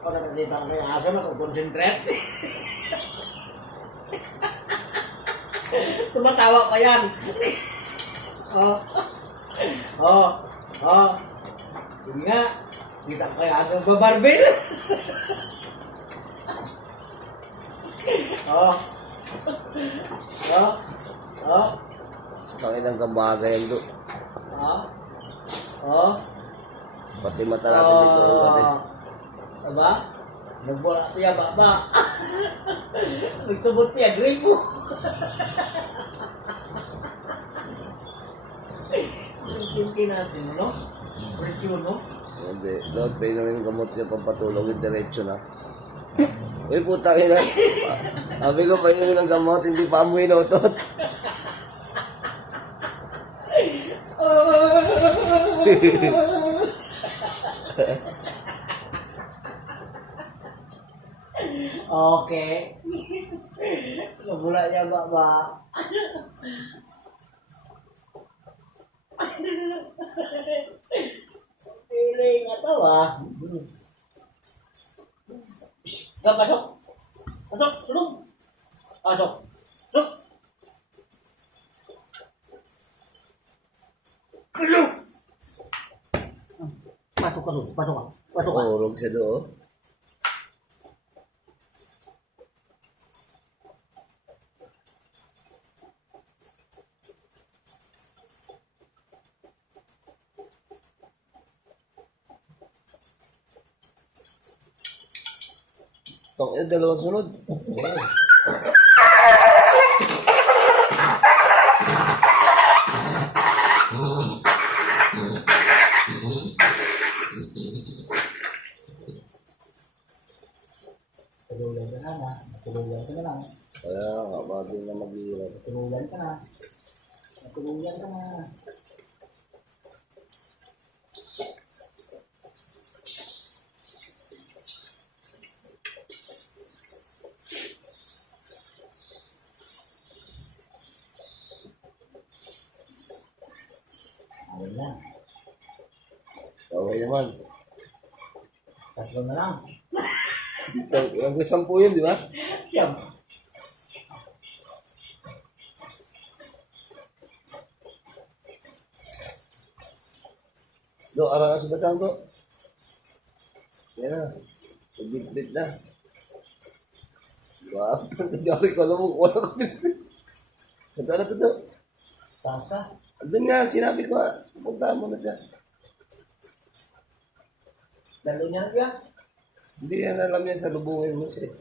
Pag nakita ko yung aso na concentrate. Tumatawa pa yan. Oh. Oh. Oh. Yun nga. Kita ko yung aso babarbil. Oh. Oh. Oh. Tanginang kabagay yan doon. Oh. Oh. Pati mata natin dito. Pati. Diba? Nagbola siya baba. Nagtubot siya, gripo. Tintin natin, no? Presyo, no? Hindi. Doon, painumin ng gamot niya pampatulog yung diretso na. Uy, putang ina. Sabi ko, painumin ng gamot, hindi pa mo inutot. Okay. Nagbola niya baba. Feeling nga to, ah. Gak masuk. Masuk, sulung. Masuk. Masuk. Masuk ka doon. Pasok ka. Pasok ka. Urog siya doon. Tong ina, dalawang sunod. Tuluyan ka na, ha? Tuluyan ka na lang. Kaya nga, bago na mag-iirap. Tuluyan ka na. Tuluyan ka na. Ayun na. Okay naman. Tatlo na lang. Hanggang 10 yun, di ba? Siyam. Do, arang sa batang do. Yan na. Bit-bit na. Wow, nangyari ko alam mo, wala ko bit-bit. Ito na ito do. Tasa. Doon nga, sinabi ko, pupuntahan mo na siya. Dalo niya na. Hindi yan alam niya sa lubungin mo siya.